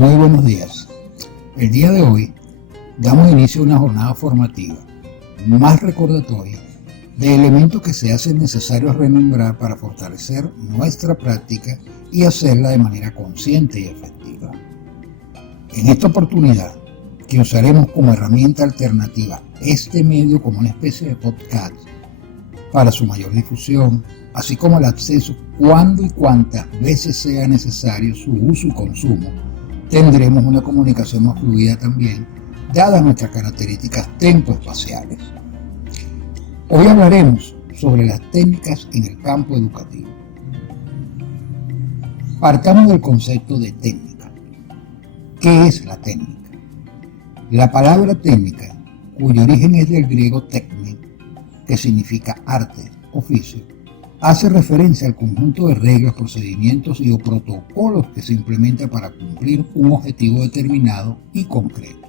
Muy buenos días. El día de hoy damos inicio a una jornada formativa más recordatoria de elementos que se hacen necesarios remembrar para fortalecer nuestra práctica y hacerla de manera consciente y efectiva. En esta oportunidad, que usaremos como herramienta alternativa este medio como una especie de podcast para su mayor difusión, así como el acceso cuando y cuantas veces sea necesario su uso y consumo, tendremos una comunicación más fluida también, dadas nuestras características tempoespaciales. Hoy hablaremos sobre las técnicas en el campo educativo. Partamos del concepto de técnica. ¿Qué es la técnica? La palabra técnica, cuyo origen es del griego techne, que significa arte, oficio, hace referencia al conjunto de reglas, procedimientos y o protocolos que se implementa para cumplir un objetivo determinado y concreto.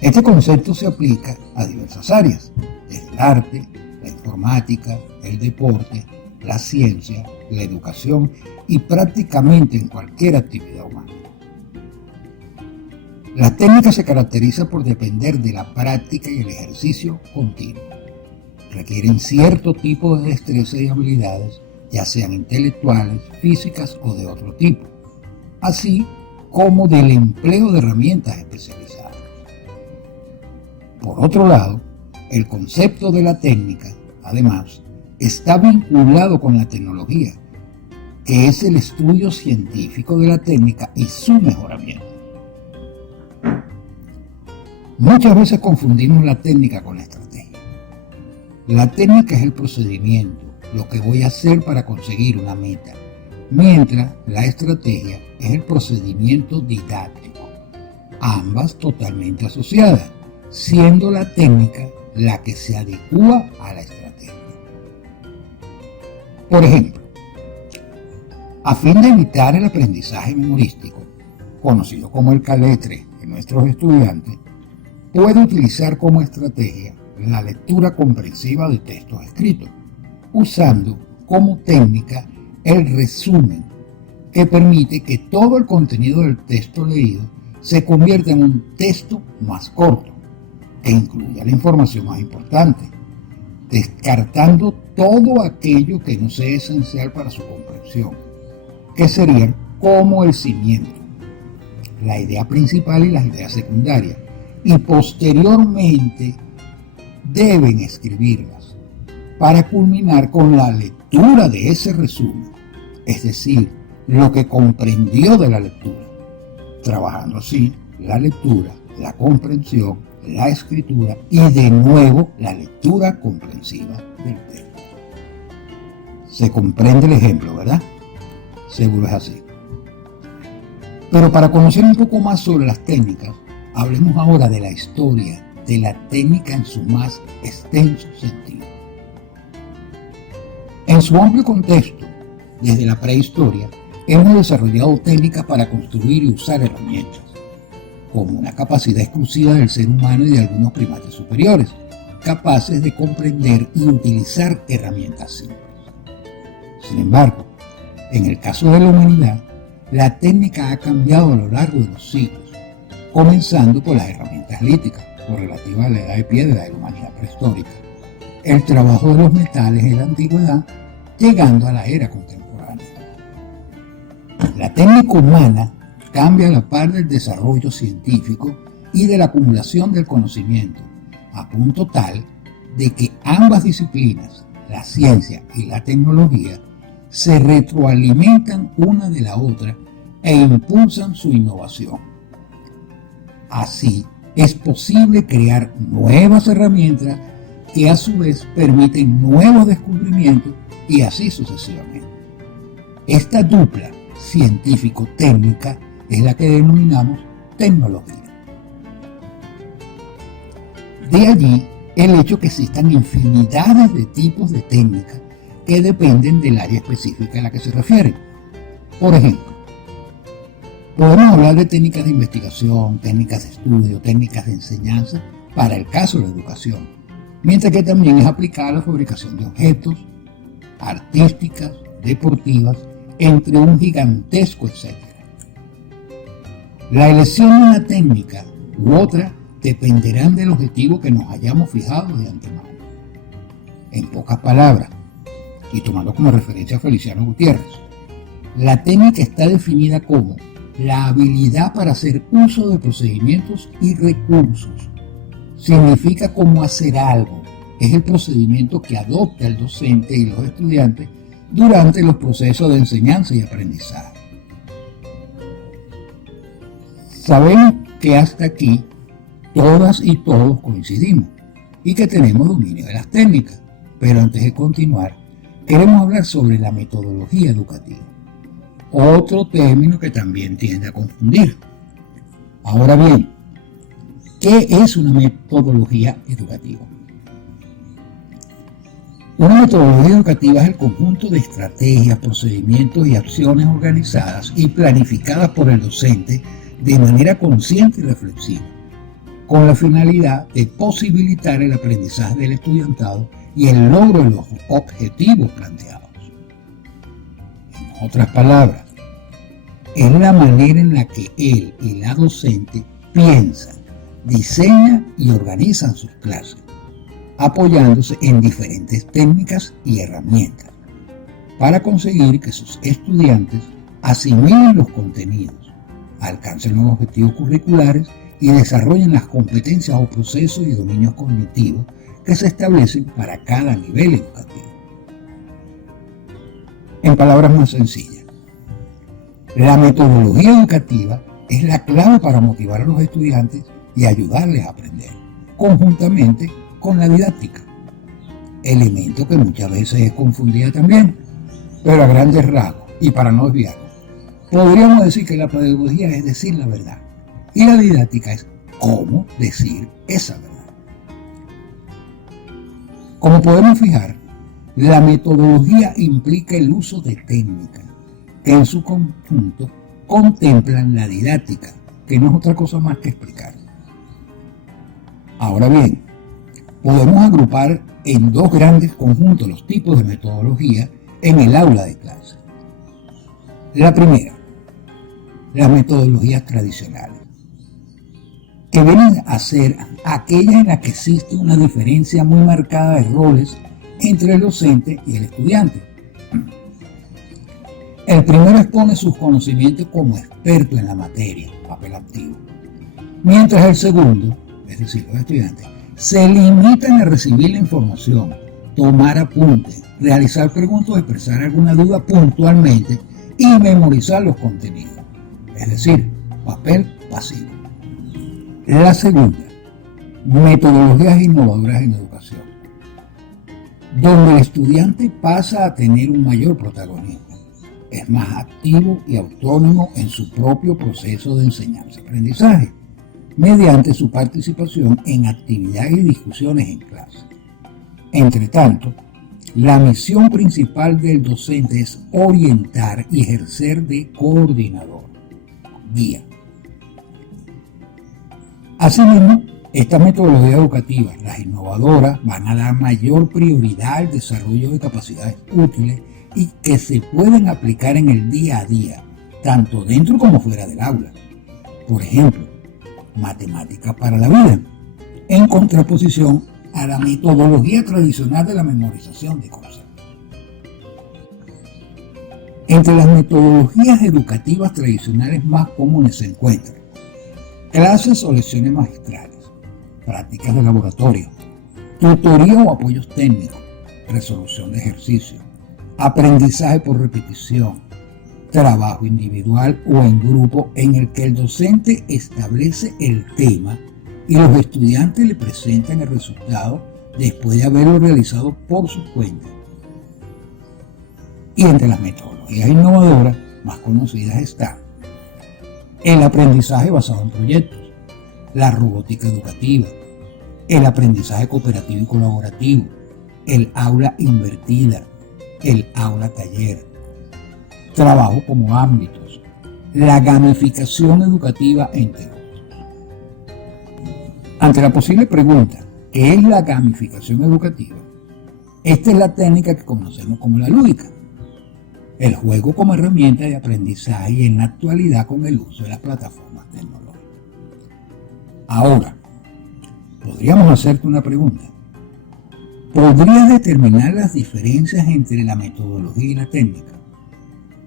Este concepto se aplica a diversas áreas, desde el arte, la informática, el deporte, la ciencia, la educación y prácticamente en cualquier actividad humana. La técnica se caracteriza por depender de la práctica y el ejercicio continuo. Requieren cierto tipo de destreza y habilidades, ya sean intelectuales, físicas o de otro tipo, así como del empleo de herramientas especializadas. Por otro lado, el concepto de la técnica, además, está vinculado con la tecnología, que es el estudio científico de la técnica y su mejoramiento. Muchas veces confundimos la técnica con la estrategia. La técnica es el procedimiento, lo que voy a hacer para conseguir una meta, mientras la estrategia es el procedimiento didáctico, ambas totalmente asociadas, siendo la técnica la que se adecua a la estrategia. Por ejemplo, a fin de evitar el aprendizaje memorístico, conocido como el caletre en nuestros estudiantes, puede utilizar como estrategia la lectura comprensiva de textos escritos, usando como técnica el resumen, que permite que todo el contenido del texto leído se convierta en un texto más corto, que incluya la información más importante, descartando todo aquello que no sea esencial para su comprensión, que serían como el cimiento, la idea principal y las ideas secundarias, y posteriormente deben escribirlas para culminar con la lectura de ese resumen, es decir, lo que comprendió de la lectura, trabajando así la lectura, la comprensión, la escritura y de nuevo la lectura comprensiva del texto. Se comprende el ejemplo, ¿verdad? Seguro es así. Pero para conocer un poco más sobre las técnicas, hablemos ahora de la historia de la técnica en su más extenso sentido. En su amplio contexto, desde la prehistoria, hemos desarrollado técnicas para construir y usar herramientas, como una capacidad exclusiva del ser humano y de algunos primates superiores, capaces de comprender y utilizar herramientas simples. Sin embargo, en el caso de la humanidad, la técnica ha cambiado a lo largo de los siglos, comenzando por las herramientas líticas, relativa a la edad de piedra de la humanidad prehistórica, el trabajo de los metales en la antigüedad, llegando a la era contemporánea. La técnica humana cambia a la par del desarrollo científico y de la acumulación del conocimiento, a punto tal de que ambas disciplinas, la ciencia y la tecnología, se retroalimentan una de la otra e impulsan su innovación. Así, es posible crear nuevas herramientas que a su vez permiten nuevos descubrimientos y así sucesivamente. Esta dupla científico-técnica es la que denominamos tecnología. De allí el hecho que existan infinidades de tipos de técnicas que dependen del área específica a la que se refieren. Por ejemplo, podemos hablar de técnicas de investigación, técnicas de estudio, técnicas de enseñanza para el caso de la educación, mientras que también es aplicada a la fabricación de objetos, artísticas, deportivas, entre un gigantesco etcétera. La elección de una técnica u otra dependerán del objetivo que nos hayamos fijado de antemano. En pocas palabras, y tomando como referencia a Feliciano Gutiérrez, la técnica está definida como la habilidad para hacer uso de procedimientos y recursos. Significa cómo hacer algo. Es el procedimiento que adopta el docente y los estudiantes durante los procesos de enseñanza y aprendizaje. Sabemos que hasta aquí todas y todos coincidimos y que tenemos dominio de las técnicas, pero antes de continuar, queremos hablar sobre la metodología educativa, otro término que también tiende a confundir. Ahora bien, ¿qué es una metodología educativa? Una metodología educativa es el conjunto de estrategias, procedimientos y acciones organizadas y planificadas por el docente de manera consciente y reflexiva, con la finalidad de posibilitar el aprendizaje del estudiantado y el logro de los objetivos planteados. En otras palabras, es la manera en la que él y la docente piensan, diseñan y organizan sus clases, apoyándose en diferentes técnicas y herramientas para conseguir que sus estudiantes asimilen los contenidos, alcancen los objetivos curriculares y desarrollen las competencias o procesos y dominios cognitivos que se establecen para cada nivel educativo. En palabras más sencillas, la metodología educativa es la clave para motivar a los estudiantes y ayudarles a aprender, conjuntamente con la didáctica, elemento que muchas veces es confundida también, pero a grandes rasgos y para no desviarnos, podríamos decir que la pedagogía es decir la verdad y la didáctica es cómo decir esa verdad. Como podemos fijar, la metodología implica el uso de técnicas que en su conjunto contemplan la didáctica, que no es otra cosa más que explicar. Ahora bien, podemos agrupar en dos grandes conjuntos los tipos de metodología en el aula de clase. La primera, las metodologías tradicionales, que vienen a ser aquellas en las que existe una diferencia muy marcada de roles entre el docente y el estudiante. El primero expone sus conocimientos como experto en la materia, papel activo, mientras el segundo, es decir, los estudiantes, se limitan a recibir la información, tomar apuntes, realizar preguntas, expresar alguna duda puntualmente y memorizar los contenidos, es decir, papel pasivo. La segunda, metodologías innovadoras en educación, donde el estudiante pasa a tener un mayor protagonismo, es más activo y autónomo en su propio proceso de enseñanza-aprendizaje, mediante su participación en actividades y discusiones en clase. Entre tanto, la misión principal del docente es orientar y ejercer de coordinador, guía. Asimismo, estas metodologías educativas, las innovadoras, van a dar mayor prioridad al desarrollo de capacidades útiles y que se pueden aplicar en el día a día, tanto dentro como fuera del aula. Por ejemplo, matemáticas para la vida, en contraposición a la metodología tradicional de la memorización de cosas. Entre las metodologías educativas tradicionales más comunes se encuentran clases o lecciones magistrales, prácticas de laboratorio, tutoría o apoyos técnicos, resolución de ejercicios, aprendizaje por repetición, trabajo individual o en grupo en el que el docente establece el tema y los estudiantes le presentan el resultado después de haberlo realizado por su cuenta. Y entre las metodologías innovadoras más conocidas está el aprendizaje basado en proyectos, la robótica educativa, el aprendizaje cooperativo y colaborativo, el aula invertida, el aula taller, trabajo como ámbitos, la gamificación educativa, entre otros. Ante la posible pregunta, ¿qué es la gamificación educativa? Esta es la técnica que conocemos como la lúdica. el juego como herramienta de aprendizaje y en la actualidad con el uso de las plataformas tecnológicas. Ahora, podríamos hacerte una pregunta. ¿Podrías determinar las diferencias entre la metodología y la técnica?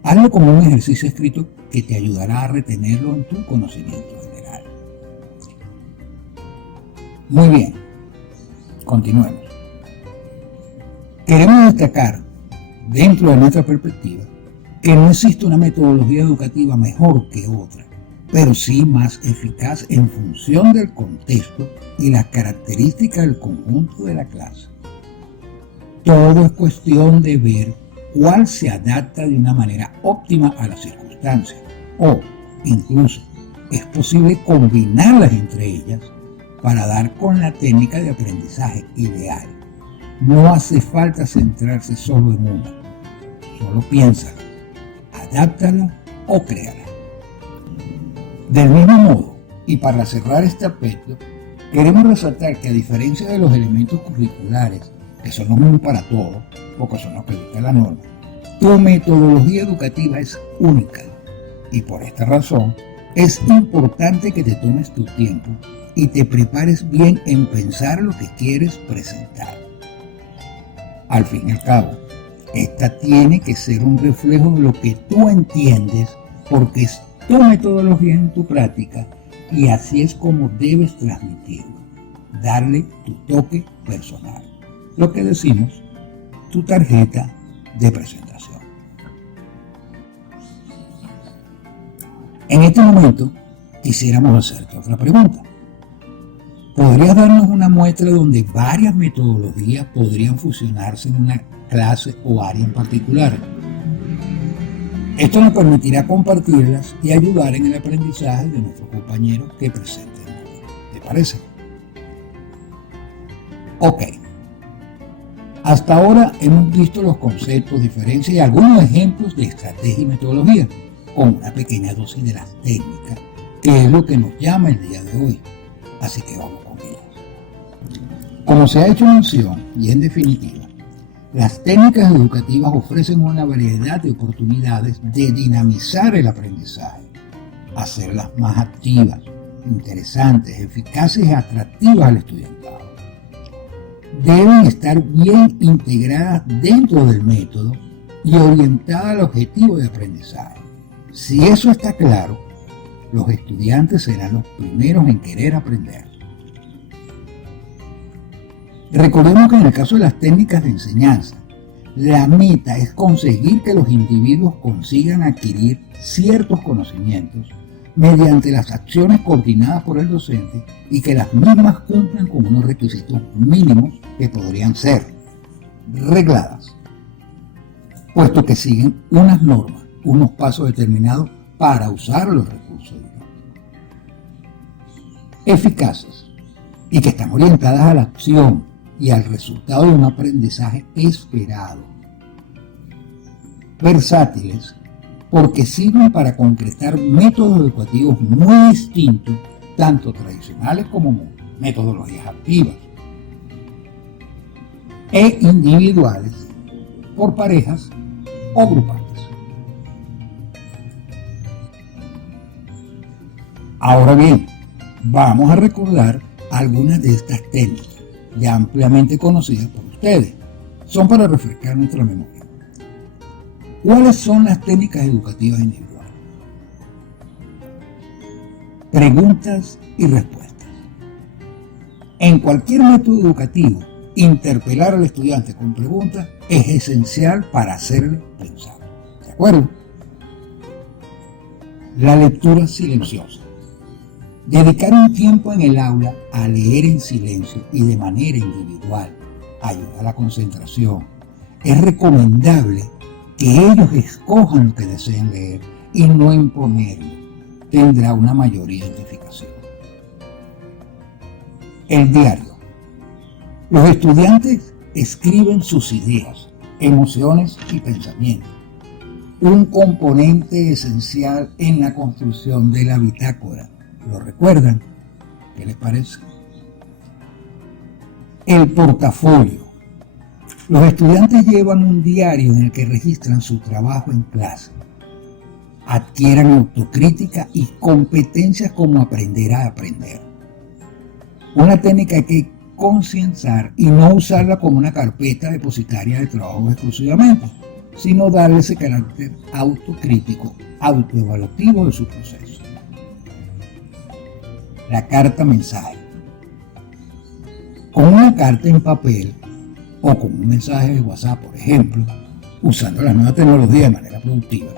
Hazlo como un ejercicio escrito que te ayudará a retenerlo en tu conocimiento general. Muy bien, continuemos. Queremos destacar, dentro de nuestra perspectiva, que no existe una metodología educativa mejor que otra, pero sí más eficaz en función del contexto y las características del conjunto de la clase. Todo es cuestión de ver cuál se adapta de una manera óptima a las circunstancias, o incluso es posible combinarlas entre ellas para dar con la técnica de aprendizaje ideal. No hace falta centrarse solo en una, solo piénsala, adáptala o créala. Del mismo modo, y para cerrar este aspecto, queremos resaltar que a diferencia de los elementos curriculares, que son los mismos para todos, porque son los que dicta la norma, tu metodología educativa es única y por esta razón es importante que te tomes tu tiempo y te prepares bien en pensar lo que quieres presentar. Al fin y al cabo, esta tiene que ser un reflejo de lo que tú entiendes porque es tu metodología en tu práctica y así es como debes transmitirlo, darle tu toque personal, lo que decimos, tu tarjeta de presentación. En este momento quisiéramos hacerte otra pregunta. ¿Podrías darnos una muestra donde varias metodologías podrían fusionarse en una clase o área en particular? Esto nos permitirá compartirlas y ayudar en el aprendizaje de nuestros compañeros que presenten. ¿Te parece? Ok. Hasta ahora hemos visto los conceptos, diferencias y algunos ejemplos de estrategia y metodología, con una pequeña dosis de las técnicas, que es lo que nos llama el día de hoy. Así que vamos con ellas. Como se ha hecho mención, y en definitiva, las técnicas educativas ofrecen una variedad de oportunidades de dinamizar el aprendizaje, hacerlas más activas, interesantes, eficaces y atractivas al estudiantado. Deben estar bien integradas dentro del método y orientadas al objetivo de aprendizaje. Si eso está claro, los estudiantes serán los primeros en querer aprender. Recordemos que en el caso de las técnicas de enseñanza, la meta es conseguir que los individuos consigan adquirir ciertos conocimientos mediante las acciones coordinadas por el docente y que las mismas cumplan con unos requisitos mínimos que podrían ser regladas, puesto que siguen unas normas, unos pasos determinados para usar los recursos didácticos, eficaces y que están orientadas a la acción y al resultado de un aprendizaje esperado, versátiles porque sirven para concretar métodos educativos muy distintos, tanto tradicionales como metodologías activas, e individuales por parejas o grupales. Ahora bien, vamos a recordar algunas de estas técnicas ya ampliamente conocidas por ustedes. Son para refrescar nuestra memoria. ¿Cuáles son las técnicas educativas individuales? Preguntas y respuestas. En cualquier método educativo, interpelar al estudiante con preguntas es esencial para hacerle pensar. ¿De acuerdo? La lectura silenciosa. Dedicar un tiempo en el aula a leer en silencio y de manera individual ayuda a la concentración. Es recomendable que ellos escojan lo que deseen leer y no imponerlo. Tendrá una mayor identificación. El diario. Los estudiantes escriben sus ideas, emociones y pensamientos. Un componente esencial en la construcción de la bitácora. ¿Lo recuerdan? ¿Qué les parece? El portafolio. Los estudiantes llevan un diario en el que registran su trabajo en clase. Adquieren autocrítica y competencias como aprender a aprender. Una técnica hay que concienciar y no usarla como una carpeta depositaria de trabajo exclusivamente, sino darle ese carácter autocrítico, autoevaluativo de su proceso. La carta mensaje. Con una carta en papel o con un mensaje de WhatsApp, por ejemplo, usando la nueva tecnología de manera productiva.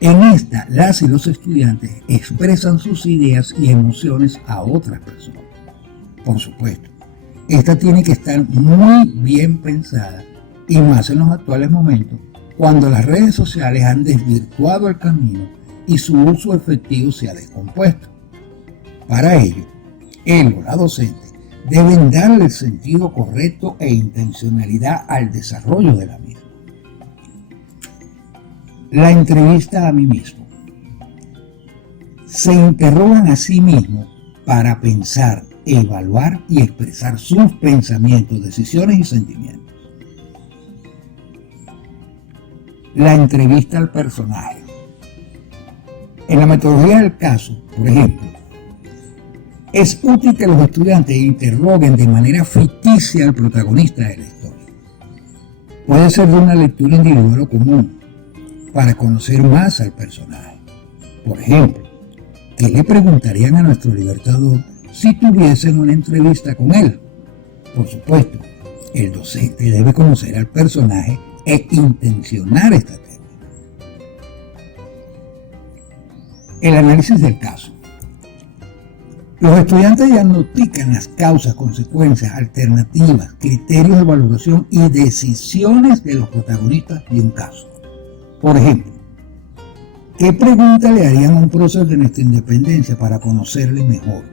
En esta, las y los estudiantes expresan sus ideas y emociones a otras personas. Por supuesto, esta tiene que estar muy bien pensada, y más en los actuales momentos, cuando las redes sociales han desvirtuado el camino y su uso efectivo se ha descompuesto. Para ello, él o la docente deben darle el sentido correcto e intencionalidad al desarrollo de la misma. La entrevista a mí mismo. Se interrogan a sí mismos para pensar, evaluar y expresar sus pensamientos, decisiones y sentimientos. La entrevista al personaje. En la metodología del caso, por ejemplo, es útil que los estudiantes interroguen de manera ficticia al protagonista de la historia. Puede ser de una lectura individual o común, para conocer más al personaje. Por ejemplo, ¿qué le preguntarían a nuestro libertador si tuviesen una entrevista con él? Por supuesto, el docente debe conocer al personaje e intencionar esta técnica. El análisis del caso. Los estudiantes diagnostican las causas, consecuencias, alternativas, criterios de valoración y decisiones de los protagonistas de un caso. Por ejemplo, ¿qué pregunta le harían a un prócer de nuestra independencia para conocerle mejor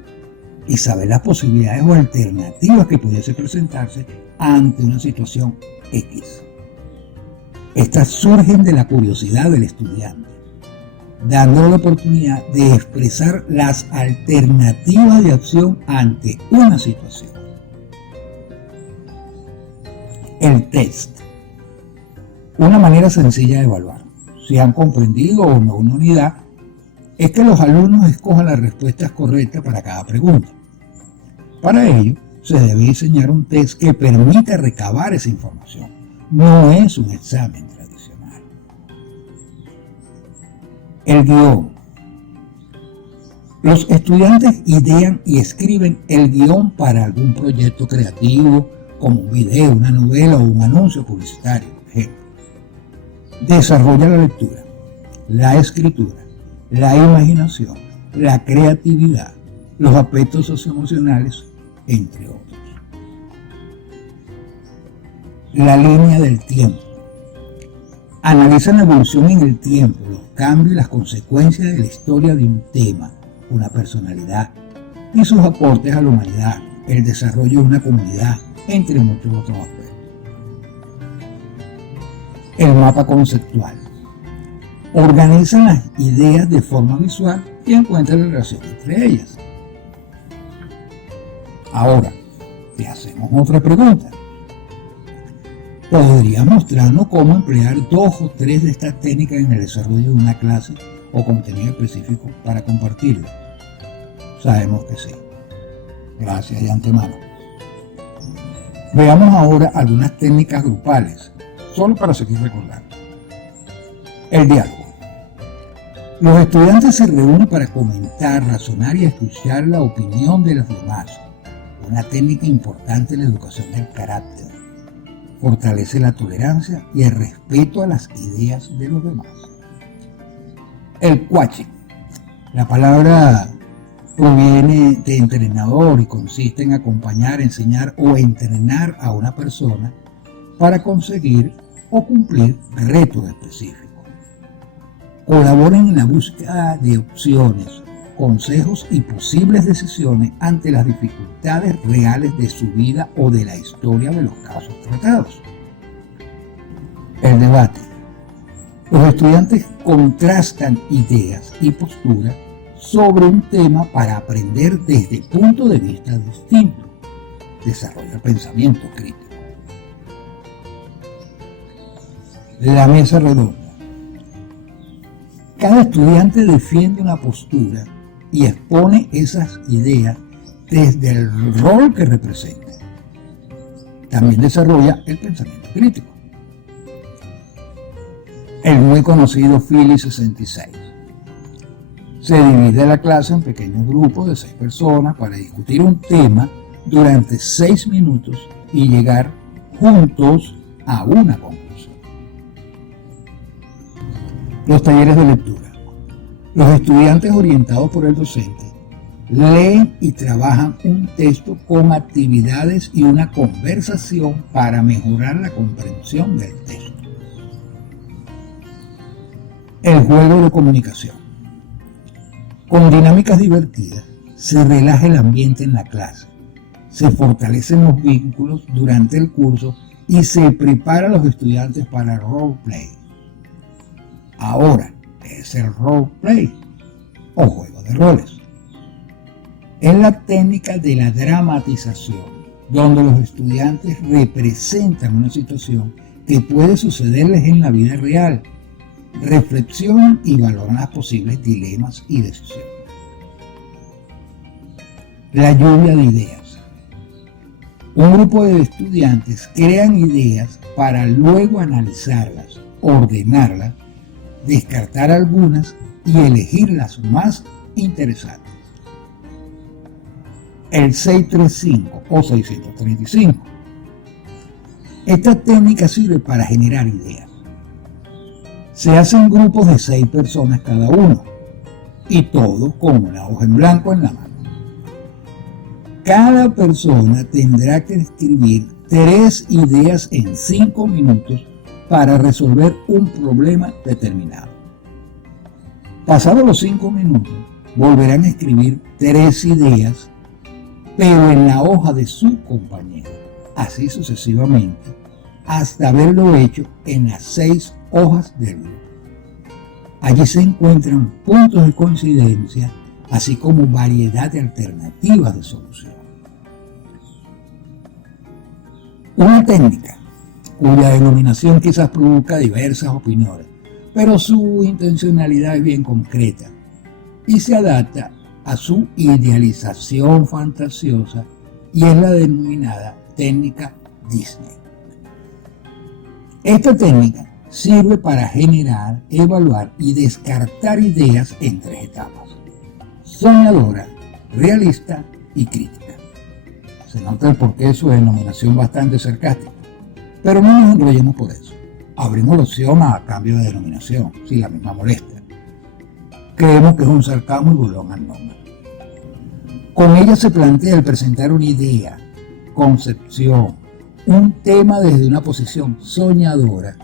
y saber las posibilidades o alternativas que pudiese presentarse ante una situación X? Estas surgen de la curiosidad del estudiante, dándole la oportunidad de expresar las alternativas de acción ante una situación. El test. Una manera sencilla de evaluar si han comprendido o no una unidad es que los alumnos escojan las respuestas correctas para cada pregunta. Para ello, se debe diseñar un test que permita recabar esa información. No es un examen tradicional. El guión. Los estudiantes idean y escriben el guión para algún proyecto creativo, como un video, una novela o un anuncio publicitario, por ejemplo. Desarrolla la lectura, la escritura, la imaginación, la creatividad, los aspectos socioemocionales, entre otros. La línea del tiempo. Analizan la evolución en el tiempo, los cambios y las consecuencias de la historia de un tema, una personalidad y sus aportes a la humanidad, el desarrollo de una comunidad, entre muchos otros aspectos. El mapa conceptual. Organizan las ideas de forma visual y encuentran la relación entre ellas. Ahora, te hacemos otra pregunta. ¿Podrías mostrarnos cómo emplear 2 o 3 de estas técnicas en el desarrollo de una clase o contenido específico para compartirlo? Sabemos que sí. Gracias de antemano. Veamos ahora algunas técnicas grupales, solo para seguir recordando. El diálogo. Los estudiantes se reúnen para comentar, razonar y escuchar la opinión de los demás. Una técnica importante en la educación del carácter. Fortalece la tolerancia y el respeto a las ideas de los demás. El coaching. La palabra proviene de entrenador y consiste en acompañar, enseñar o entrenar a una persona para conseguir o cumplir retos específicos. Colaboren en la búsqueda de opciones, consejos y posibles decisiones ante las dificultades reales de su vida o de la historia de los casos tratados. El debate. Los estudiantes contrastan ideas y posturas sobre un tema para aprender desde puntos de vista distintos. Desarrolla el pensamiento crítico. La mesa redonda. Cada estudiante defiende una postura y expone esas ideas desde el rol que representa. También desarrolla el pensamiento crítico. El muy conocido Philly 66. Se divide la clase en pequeños grupos de 6 personas para discutir un tema durante 6 minutos y llegar juntos a una conclusión. Los talleres de lectura. Los estudiantes orientados por el docente leen y trabajan un texto con actividades y una conversación para mejorar la comprensión del texto. El juego de comunicación. Con dinámicas divertidas, se relaja el ambiente en la clase, se fortalecen los vínculos durante el curso y se prepara a los estudiantes para el roleplay. Ahora, ¿qué es el roleplay o juego de roles? Es la técnica de la dramatización, donde los estudiantes representan una situación que puede sucederles en la vida real, reflexionan y valoran los posibles dilemas y decisiones. La lluvia de ideas. Un grupo de estudiantes crean ideas para luego analizarlas, ordenarlas, descartar algunas y elegir las más interesantes. El 635 o 635. Esta técnica sirve para generar ideas. Se hacen grupos de 6 personas cada uno y todos con una hoja en blanco en la mano. Cada persona tendrá que escribir 3 ideas en 5 minutos para resolver un problema determinado. Pasados los 5 minutos, volverán a escribir 3 ideas, pero en la hoja de su compañero, así sucesivamente, hasta haberlo hecho en las 6 hojas del grupo. Allí se encuentran puntos de coincidencia, así como variedad de alternativas de solución. Una técnica cuya denominación quizás provoca diversas opiniones, pero su intencionalidad es bien concreta y se adapta a su idealización fantasiosa, y es la denominada técnica Disney. Esta técnica sirve para generar, evaluar y descartar ideas en 3 etapas: soñadora, realista y crítica. Se nota el porqué de su denominación bastante sarcástica, pero no nos enrollemos por eso. Abrimos la opción a cambio de denominación, si la misma molesta. Creemos que es un sarcasmo y burlón al nombre. Con ella se plantea el presentar una idea, concepción, un tema desde una posición soñadora,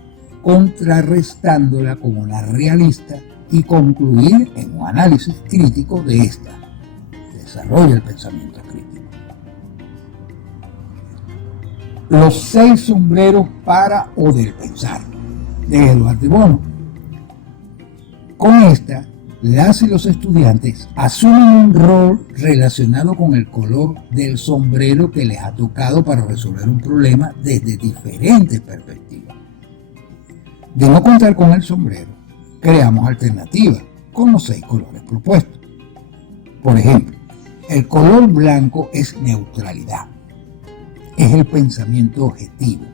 contrarrestándola con una realista y concluir en un análisis crítico de esta. Desarrolla el pensamiento crítico. Los 6 sombreros para o del pensar, de Eduardo Bono. Con esta, las y los estudiantes asumen un rol relacionado con el color del sombrero que les ha tocado para resolver un problema desde diferentes perspectivas. De no contar con el sombrero, creamos alternativas con los 6 colores propuestos. Por ejemplo, el color blanco es neutralidad. Es el pensamiento objetivo.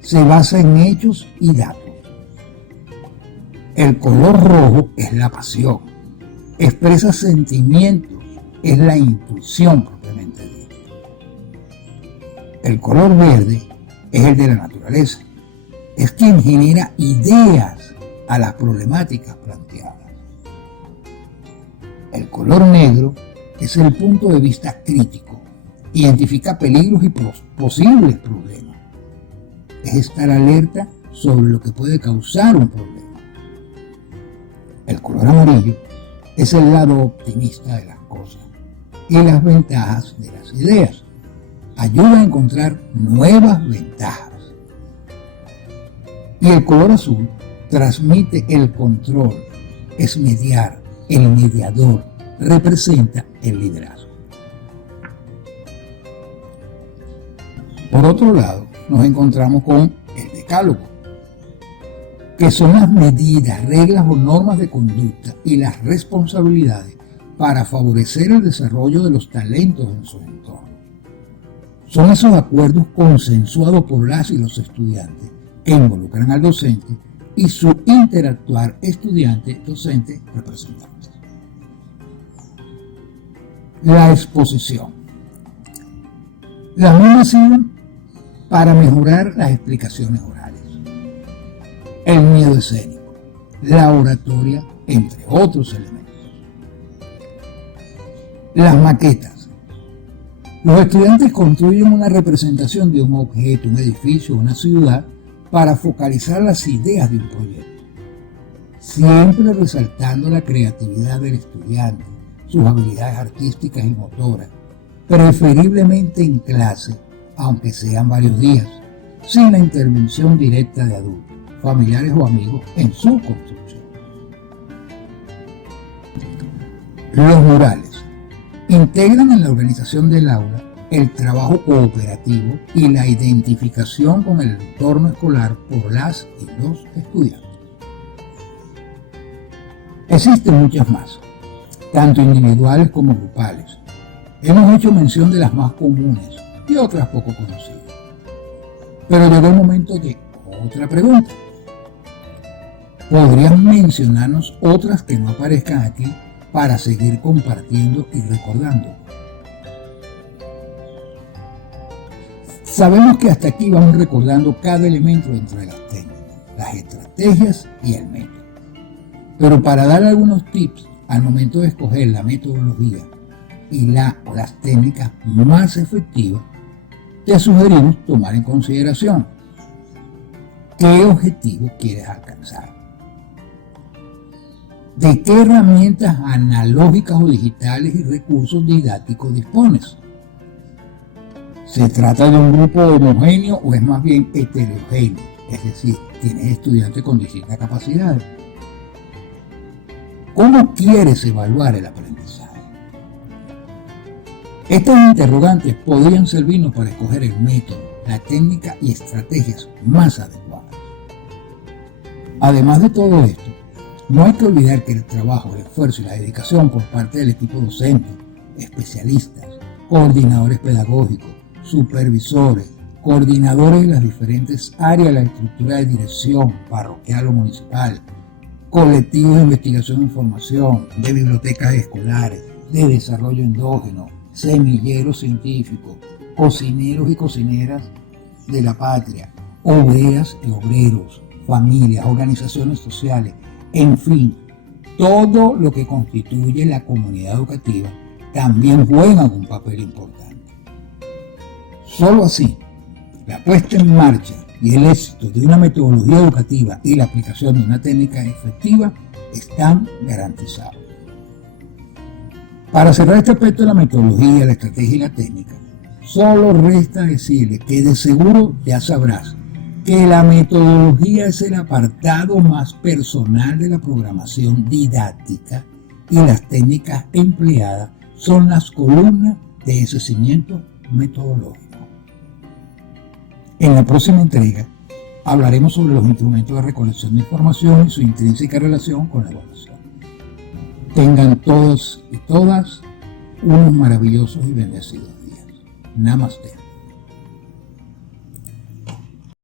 Se basa en hechos y datos. El color rojo es la pasión. Expresa sentimientos. Es la intuición propiamente dicha. El color verde es el de la naturaleza. Es quien genera ideas a las problemáticas planteadas. El color negro es el punto de vista crítico. Identifica peligros y posibles problemas. Es estar alerta sobre lo que puede causar un problema. El color amarillo es el lado optimista de las cosas y las ventajas de las ideas. Ayuda a encontrar nuevas ventajas. Y el color azul transmite el control, es mediar, el mediador, representa el liderazgo. Por otro lado, nos encontramos con el decálogo. que son las medidas, reglas o normas de conducta y las responsabilidades para favorecer el desarrollo de los talentos en su entorno. Son esos acuerdos consensuados por las y los estudiantes que involucran al docente y su interactuar estudiante-docente-representantes. La exposición. Las mismas sirven para mejorar las explicaciones orales, el miedo escénico, la oratoria, entre otros elementos. Las maquetas. Los estudiantes construyen una representación de un objeto, un edificio, una ciudad, para focalizar las ideas de un proyecto, siempre resaltando la creatividad del estudiante, sus habilidades artísticas y motoras, preferiblemente en clase, aunque sean varios días, sin la intervención directa de adultos, familiares o amigos en su construcción. Los murales integran en la organización del aula el trabajo cooperativo y la identificación con el entorno escolar por las y los estudiantes. Existen muchas más, tanto individuales como grupales. Hemos hecho mención de las más comunes y otras poco conocidas. Pero llegó el momento de otra pregunta. ¿Podrías mencionarnos otras que no aparezcan aquí para seguir compartiendo y recordando? Sabemos que hasta aquí vamos recordando cada elemento dentro de las técnicas, las estrategias y el método. Pero para dar algunos tips al momento de escoger la metodología y las técnicas más efectivas, te sugerimos tomar en consideración qué objetivo quieres alcanzar, de qué herramientas analógicas o digitales y recursos didácticos dispones. ¿Se trata de un grupo homogéneo o es más bien heterogéneo? Es decir, tienes estudiantes con distintas capacidades. ¿Cómo quieres evaluar el aprendizaje? Estas interrogantes podrían servirnos para escoger el método, la técnica y estrategias más adecuadas. Además de todo esto, no hay que olvidar que el trabajo, el esfuerzo y la dedicación por parte del equipo docente, especialistas, coordinadores pedagógicos, supervisores, coordinadores de las diferentes áreas de la estructura de dirección parroquial o municipal, colectivos de investigación e información, de bibliotecas escolares, de desarrollo endógeno, semilleros científicos, cocineros y cocineras de la patria, obreras y obreros, familias, organizaciones sociales, en fin, todo lo que constituye la comunidad educativa también juegan un papel importante. Solo así, la puesta en marcha y el éxito de una metodología educativa y la aplicación de una técnica efectiva están garantizados. Para cerrar este aspecto de la metodología, la estrategia y la técnica, solo resta decirle que de seguro ya sabrás que la metodología es el apartado más personal de la programación didáctica y las técnicas empleadas son las columnas de ese cimiento metodológico. En la próxima entrega hablaremos sobre los instrumentos de recolección de información y su intrínseca relación con la evaluación. Tengan todos y todas unos maravillosos y bendecidos días. Namaste.